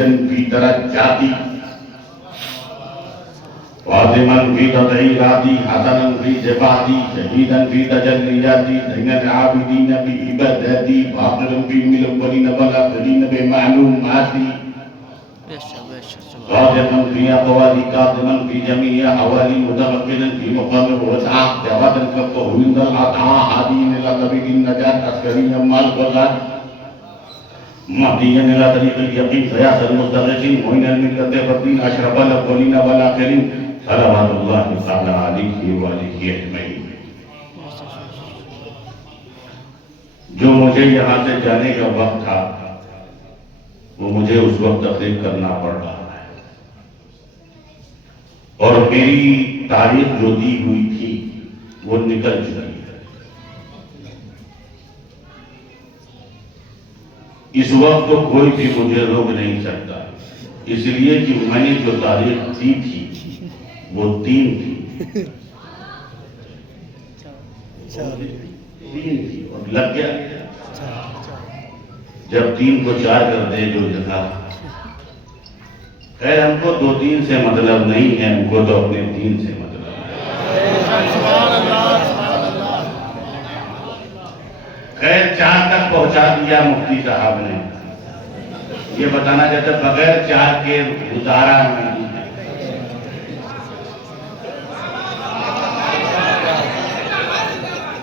नबीयन फी दरजाती वादिमन फी तदईराती हसनन फी जबाती शहीदन फी तजल्लियाती ज़ैनल आबिदीन फी इबादती फाखिरन फी मिलवलिन वल आखिरीन बिमालूमाती राज़िक़न फी अक़वाली काज़िमन फी जमीइ हवाली मुतमक्किनन फी मुक़ाम वसअ जवादन कफ़हु इंदल अता हादीन इला तबीगिन नजात अस्करियन माल ग़ज़ात महदियन इला तरीक़िल यक़ीन ग़यासल मुस्तग़ीसीन मोइनल मिल्लत वद्दीन अशरफल अव्वलीन वल आखिरीन सल्लल्लाहु अलैहि व आलिहि अजमईन। जो मुझे यहाँ से जाने का वक्त था वो मुझे उस वक्त तकलीफ करना पड़ रहा है और मेरी तारीख जो दी हुई थी वो निकल चुकी है। इस वक्त तो कोई भी मुझे रोक नहीं सकता, इसलिए कि मैंने जो तारीख दी थी वो 3 थी, 3 थी और लग गया। जब 3 को 4 कर दे जो जगह, खैर हमको 2-3 से मतलब नहीं है, हमको तो अपने 3 से मतलब है। खैर 4 तक पहुंचा दिया मुफ्ती साहब ने। ये बताना चाहते बगैर 4 के गुजारा नहीं है।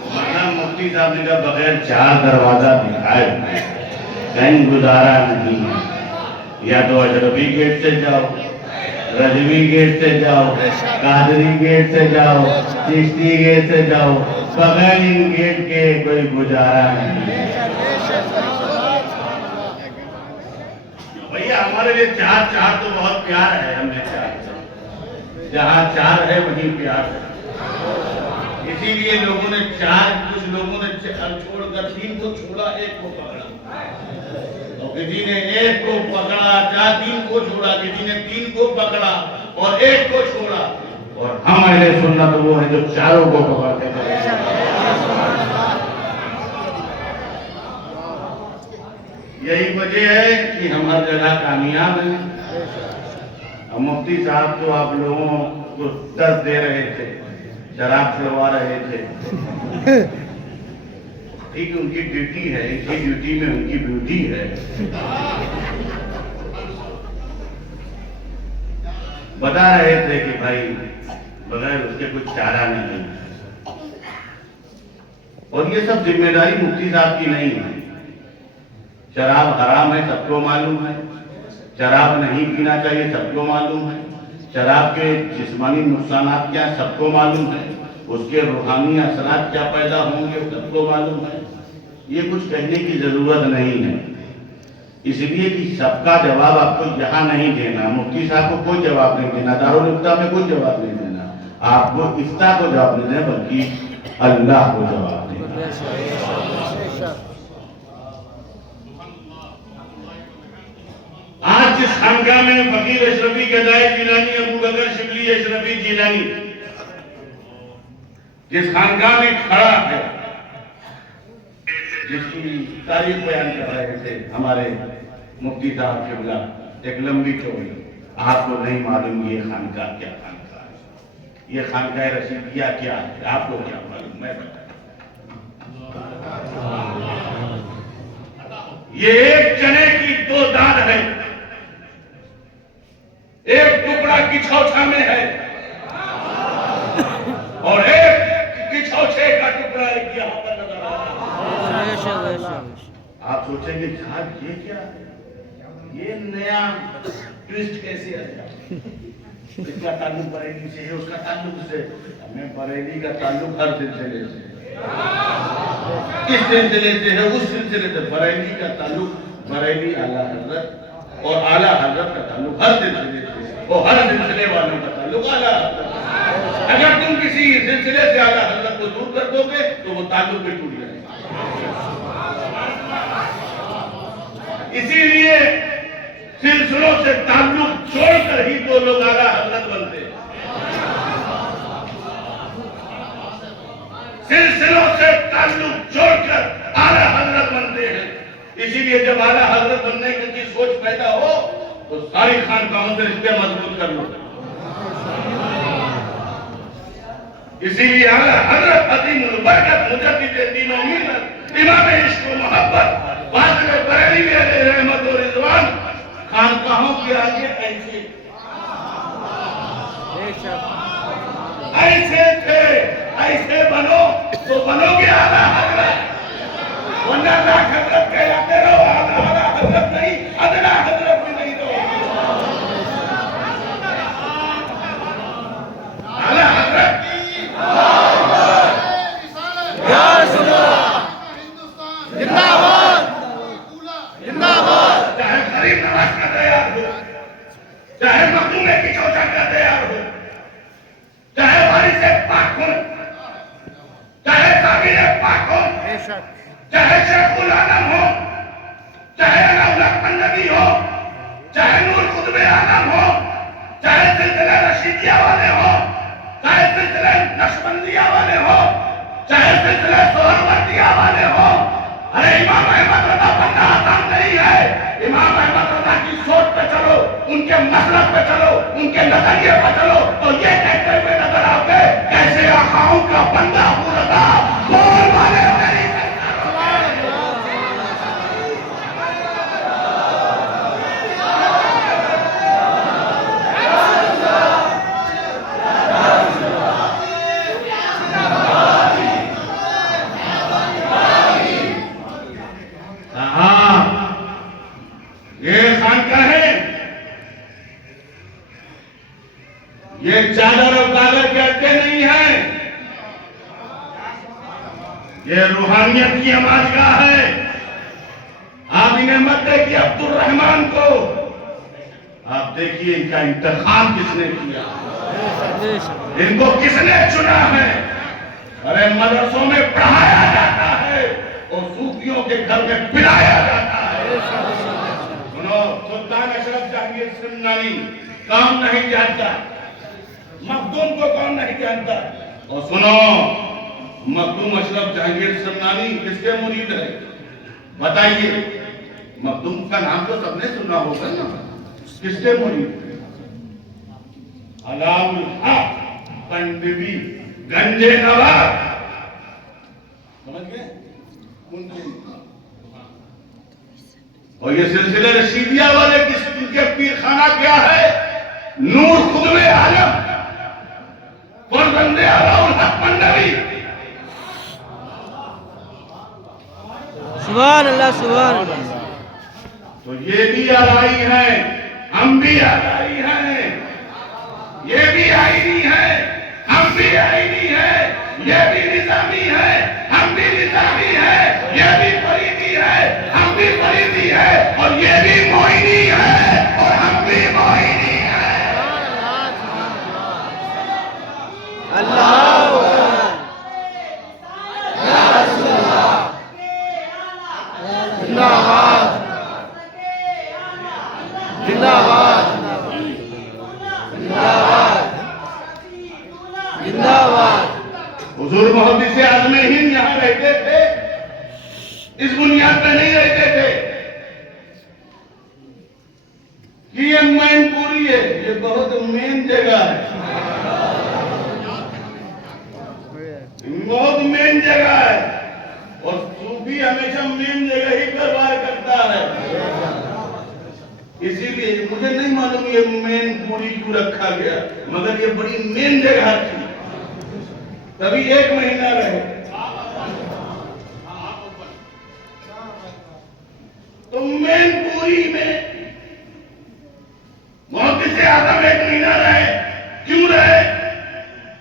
मतलब मुफ्ती साहब ने कहा बगैर 4 दरवाजा दिखाए कहीं गुजारा नहीं है। या तो अशरफी गेट से जाओ, रजवी गेट से जाओ, कादरी गेट से जाओ, चिश्ती गेट से जाओ, बगैर इन गेट के कोई गुजारा नहीं है। भैया हमारे लिए 4 तो बहुत प्यार है, हमें 4 जहाँ 4 है वहीं प्यार है। इसीलिए लोगों ने कुछ लोगों ने छोड़कर 3 को छोड़ा, 1 को पकड़ा, किसी ने 1 को पकड़ा, 3 को छोड़ा, किसी ने 3 को पकड़ा और 1 को छोड़ा। और हम अहले सुन्नत वो है जो 4 को पकड़ते हैं। यही वजह है कि हम हर जगह कामयाब हैं। अब मुफ्ती साहब तो आप लोगों को दर्द दे रहे थे, शराब छुड़वा रहे थे। ठीक उनकी ड्यूटी है, इसी ड्यूटी में उनकी ब्यूटी है। बता रहे थे कि भाई बगैर उसके कुछ चारा नहीं है। और ये सब जिम्मेदारी मुफ्ती साहब की नहीं है। शराब हराम है सबको मालूम है, शराब नहीं पीना चाहिए सबको मालूम है, शराब के जिस्मानी नुकसान क्या सबको मालूम है, उसके रूहानी असरात क्या पैदा होंगे सबको मालूम है। ये कुछ कहने की जरूरत नहीं है, इसलिए कि सबका जवाब आपको यहाँ नहीं देना। मुफ्ती साहब को कोई जवाब नहीं देना, दारुल इफ्ता में कोई जवाब नहीं देना, आपको इफ्ता को जवाब नहीं देना बल्कि अल्लाह को जवाब देना। आज जिस खानका में फकीर अशरफी गदाई जिलानी अबू बकर शिबली अशरफी जिलानी जिस खानका में खड़ा है, जिसकी तारीफ बयान कर रहे थे हमारे मुफ्ती साहब किबला, एक लंबी चौड़ी, आपको नहीं मालूम ये खानका क्या खानका है, ये खानका रशीदिया क्या है, आपको क्या मालूम, मैं बता। ये एक चने की 2 दाल है, एक टुकड़ा किछौछा में है और एक किछौछे का टुकड़ा एक यहाँ पर नजर आ रहा है। आप सोचेंगे साहब ये क्या है, ये नया ट्विस्ट कैसे आया, इसका ताल्लुक बरेली से है, उसका ताल्लुक से, हमें बरेली का ताल्लुक हर सिलसिले से, इस सिलसिले से है, उस सिलसिले से। बरेली का ताल्लुक बरेली आला हजरत और आला हजरत का ताल्लुक हर सिलसिले से और हर सिलसिले वालों का ताल्लुक आला हजरत। अगर तुम किसी सिलसिले से आला हजरत को दूर कर दोगे तो वो ताल्लुक भी टूट जाएगा। इसीलिए सिलसिलों से ताल्लुक छोड़कर ही तो लोग आला हजरत बनते हैं। सिलसिलों से ताल्लुक जोड़कर आला हजरत बनते हैं। इसीलिए जब आला हजरत बनने की सोच पैदा हो तो सारी खानकाहों से रिश्ते मजबूत कर लो। इसीलिए हजरत अजीमुल बरकत मुजद्दिद दीन व मिल्लत इमाम इश्क व मोहब्बत फाज़िल बरेलवी अलैहि रहमत व रिज़वान खानकाहों के आगे ऐसे थे, ऐसे बनो तो बनोगे आला हजरत, वरना लाख हजरत कहलाते रहो, आला हजरत नहीं, अदना हजरत भी नहीं रहो। आला हजरत जिंदाबाद जिंदाबाद, चाहे गरीब नवाज का तैयार हो, चाहे मखदूम की चौथा का तैयार हो, चाहे वारिस पाक हो, चाहे साबिर पाक हो, चाहे शेखुल आलम हो, चाहे अलाउल्लाह पन्नवी हो, चाहे नूर कुतुब आलम हो, चाहे सिलसिला रशीदिया वाले हो, चाहे सिलसिला नक्शबंदिया वाले हो, चाहे सिलसिला सोहरवर्दिया वाले हो। अरे इमाम अहमद रजा बनना आसान नहीं है। इमाम अहमद रजा की सोच पे चलो, उनके मसलक पे चलो, उनके नजरिए पे चलो, तो ये कहते हुए नजर आओगे कैसे आकाओं का बंदा हूं रजा, बोल वाले मेरी ये चादर और कागज के अड्डे नहीं है, ये रूहानियत की आमाजगाह है। आप इन्हें मत देखिए अब्दुल रहमान को, आप देखिए इनका इंतखाब किसने किया, इनको किसने चुना है। अरे मदरसों में पढ़ाया जाता है और सूफियों के घर में पिलाया जाता है। सुनो, सुल्तान अशरफ जहांगीर सिमनानी काम नहीं जानता, मखदूम को कौन नहीं जानता। और सुनो, मखदूम अशरफ जहांगीर सिमनानी किसके मुरीद है बताइए? मखदूम का नाम तो सबने सुना होगा ना, किसके मुरीद? अलाउल हक पन्नवी गंजे नवाब, समझ गए? और ये सिलसिले रशीदिया वाले किसके पीरखाना क्या है? नूर खुतब आलम फरजंदे अलाउल हक पन्नवी। सुभान अल्लाह सुभान अल्लाह। तो ये भी आलाई है, हम भी आलाई हैं, ये भी आईनी है, हम भी आईनी है, ये भी निजामी है, हम भी निजामी है, ये भी फरीदी है, हम भी फरीदी है, और ये भी मोइनी है और हम भी मोइनी है। अल्लाह जिंदाबाद जिंदाबाद जिंदाबाद जिंदाबाद। हुजूर मुहद्दिस आज़म हिंद यहाँ रहते थे, इस बुनियाद पे नहीं रहते थे कि ये मैनपुरी है, ये बहुत मेन जगह है, बहुत मेन जगह है। और सूफी हमेशा मेन जगह ही कारोबार करता है। इसीलिए मुझे नहीं मालूम ये मेन पूरी क्यों रखा गया, मगर ये बड़ी मेन जगह थी, तभी 1 महीना रहे। तो मेन पूरी में मुहद्दिस आज़म 1 महीना रहे। क्यों रहे?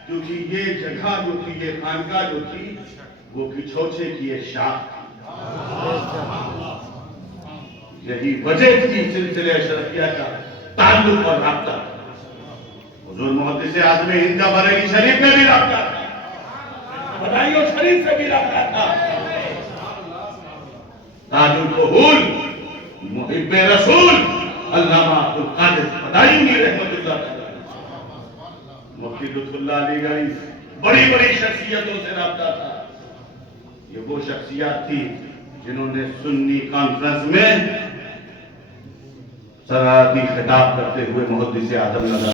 क्योंकि ये जगह जो थी, ये खानका जो थी, वो किछोछे की ये शाख थी। यही वजह थी सिलसिले अशरफिया का ताल्लुक और राब्ता। हुजूर मुहद्दिस आज़म हिंद का बरेली शरीफ में भी राब्ता था, बदायूं शरीफ से भी राब्ता था। ताजुल फहूल मुहिब्बे रसूल अल्लामा अब्दुल कादिर बदायूं रहमतुल्लाह अलैह, मुफ्ती लुत्फुल्लाह अलीगढ़ी, बड़ी बड़ी शख्सियतों से राब्ता था। ये वो शख्सियत थी जिन्होंने सुन्नी कॉन्फ्रेंस में शरारती खिताब करते हुए मुहद्दिस आजम नजर